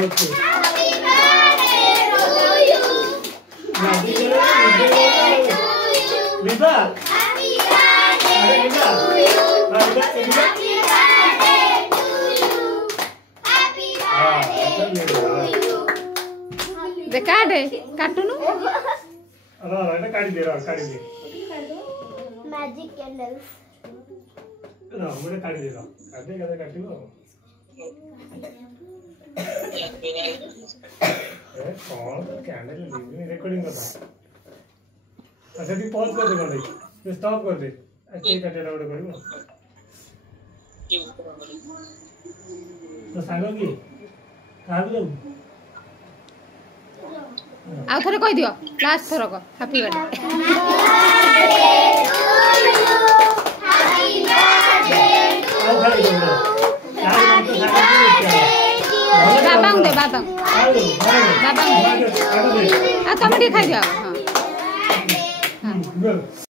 Happy birthday to you. Liba. Happy birthday to you. Happy birthday to you. Happy birthday to you. दे काटे काटुनु अरे काटी दे magic candles ना हमरे काटी दे काटे कैसे काटिबो ए कौन कैंडल लिविंग रिकॉर्डिंग करता अच्छा तू पॉज कर दे भाई ये स्टॉप कर दे अच्छे काटे राउंड करिबो तो सागो की काबलो आउ थरे कहि दियो लास्ट थरो को हैप्पी बर्थडे बाबा दे बाबा आ तुम भी खाई जाओ हां